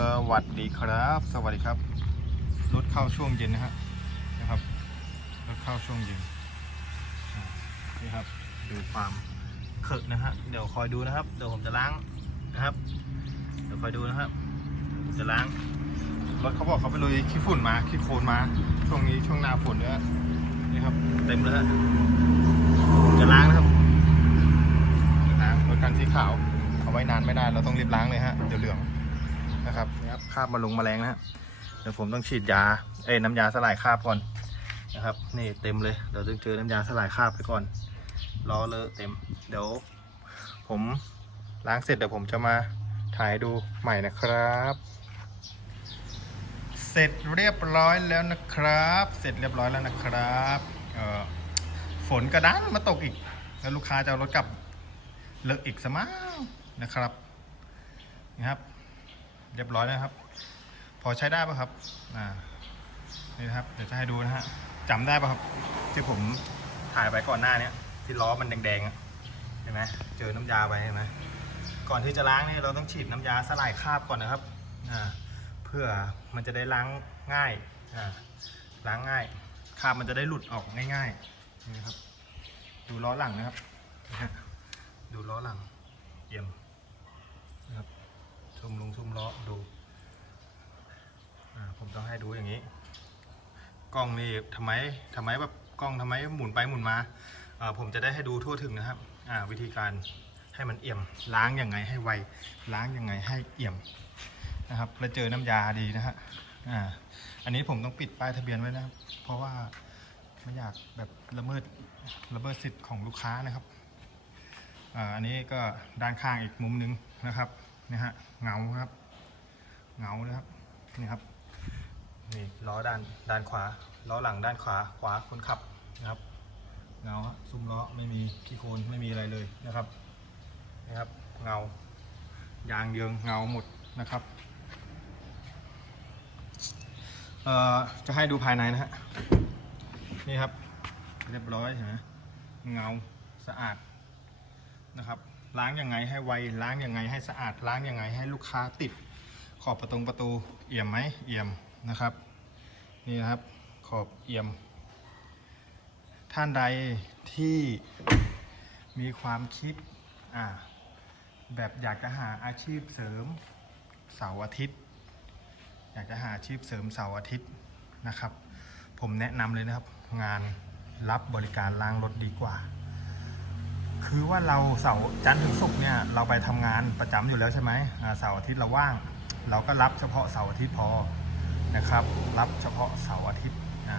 สวัสดีครับ สวัสดีครับรถเข้าช่วงเย็นนะฮะนะครับรถเข้าช่วงเย็นนี่ครับดูความเขอะนะฮะเดี๋ยวคอยดูนะครับเดี๋ยวผมจะล้างนะครับ เดี๋ยวคอยดูนะครับ จะล้างรถเขาบอกเขาไปลุยขี้ฝุ่นมาขี้โคลนมา ช่วงนี้ช่วงหน้าฝนเนี่ยนี่ครับ เต็มเลยฮะจะล้างนะครับล้างรถคันสีขาวเอาไว้นานไม่ได้เราต้องรีบล้างเลยฮะเดี๋ยวเหลือง นะครับนี่ครับคราบมาลงมแมลงนะฮะเดี๋ยวผมต้องฉีดยาเอ้น้ำยาสลายคราบก่อนนะครับนี่เต็มเลยเดี๋ยวต้องเจอน้ำยาสลายคราบไปก่อนล้อเลอะเต็ม เดี๋ยว ผมล้างเสร็จเดี๋ยวผมจะมาถ่ายดูใหม่นะครับ เสร็จเรียบร้อยแล้วนะครับ เสร็จเรียบร้อยแล้วนะครับฝนกระด้างมาตกอีก แล้วลูกค้าจะเอารถกลับเลอะอีกสมั้งนะครับนี่ครับ เรียบร้อยแล้วครับ พอใช้ได้ป่ะครับอ่านี่นะครับเดี๋ยวจะให้ดูนะฮะจำได้ป่ะครับ ที่ผมถ่ายไปก่อนหน้าเนี้ยที่ล้อมันแดงๆเห็นไหมเจอน้ำยาไปเห็นไหมก่อนที่จะล้างเนี่ยเราต้องฉีดน้ำยาสลายคราบก่อนนะครับอ่าเพื่อมันจะได้ล้างง่ายอ่าล้างง่ายคราบมันจะได้หลุดออกง่ายๆนี่ครับ ดูล้อหลังนะครับ ดูล้อหลังเยี่ยมนะครับ ซุ่มลุงซุ่มล้อดูผมต้องให้ดูอย่างนี้ กล้องนี่ทำไมทำไมแบบกล้องทำไมหมุนไปหมุนมาผมจะได้ให้ดูทั่วถึงนะครับวิธีการให้มันเอี่ยม ล้างยังไงให้ไวล้างยังไงให้เอี่ยมนะครับแล้วเจอน้ำยาดีนะฮะอ่าอันนี้ผมต้องปิดป้ายทะเบียนไว้นะครับ เพราะว่าไม่อยากแบบละเมิดละเมิดสิทธิ์ของลูกค้านะครับอ่าอันนี้ก็ด้านข้างอีกมุมหนึงนะครับ นี่ฮะเงาครับเงานะครับนี่ครับนี่ล้อด้านด้านขวาล้อหลังด้านขวาขวาคนขับนะครับเงาฮะซุ้มล้อไม่มีขี้โคลนไม่มีอะไรเลยนะครับนี่ครับเงายางเยืองเงาหมดนะครับเอ่อจะให้ดูภายในนะฮะนี่ครับเรียบร้อยเห็นไหมเงาสะอาดนะครับ ล้างยังไงให้ไวล้างยังไงให้สะอาดล้างยังไงให้ลูกค้าติด ขอบประตูประตูเอี่ยมไหมเอี่ยมนะครับ นี่นะครับขอบเอี่ยม ท่านใดที่มีความคิดอ่าแบบอยากจะหาอาชีพเสริมเสาร์อาทิตย์ อยากจะหาอาชีพเสริมเสาร์อาทิตย์นะครับ ผมแนะนำเลยนะครับ งานรับบริการล้างรถดีกว่า คือว่าเราเสาร์จันทร์ถึงศุกร์เนี่ยเราไปทำงานประจำอยู่แล้วใช่ไหมเสาร์อาทิตย์เราว่าง เราก็รับเฉพาะเสาร์อาทิตย์พอนะครับ รับเฉพาะเสาร์อาทิตย์อ่า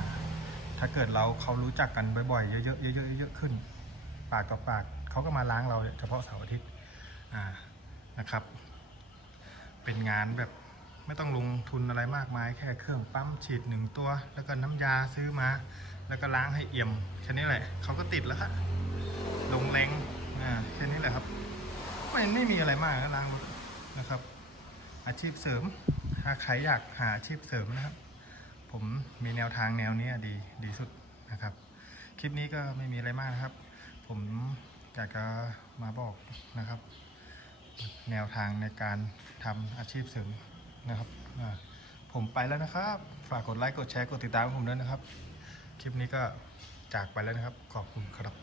ถ้าเกิดเราเขารู้จักกันบ่อยๆเยอะๆเยอะๆเยอะๆขึ้น ปากต่อปากเขาก็มาล้างเราเฉพาะเสาร์อาทิตย์นะครับ เป็นงานแบบไม่ต้องลงทุนอะไรมากมายแค่เครื่องปั๊มฉีดหนึ่งตัว แล้วก็น้ำยาซื้อมา แล้วก็ล้างให้เอี่ยมแค่นี้แหละเขาก็ติดแล้วครับ ลงแรงอ่าแค่นี้แหละครับไม่ไม่มีอะไรมากล้างรถนะครับ อาชีพเสริมถ้าใครอยากหาอาชีพเสริมนะครับ ผมมีแนวทางแนวนี้ดีดีสุดนะครับ คลิปนี้ก็ไม่มีอะไรมากนะครับ ผมอยากจะมาบอกนะครับ แนวทางในการทำอาชีพเสริมนะครับผมไปแล้วนะครับ ฝากกดไลค์กดแชร์กดติดตามผมด้วยนะครับ คลิปนี้ก็จากไปแล้วนะครับ ขอบคุณครับ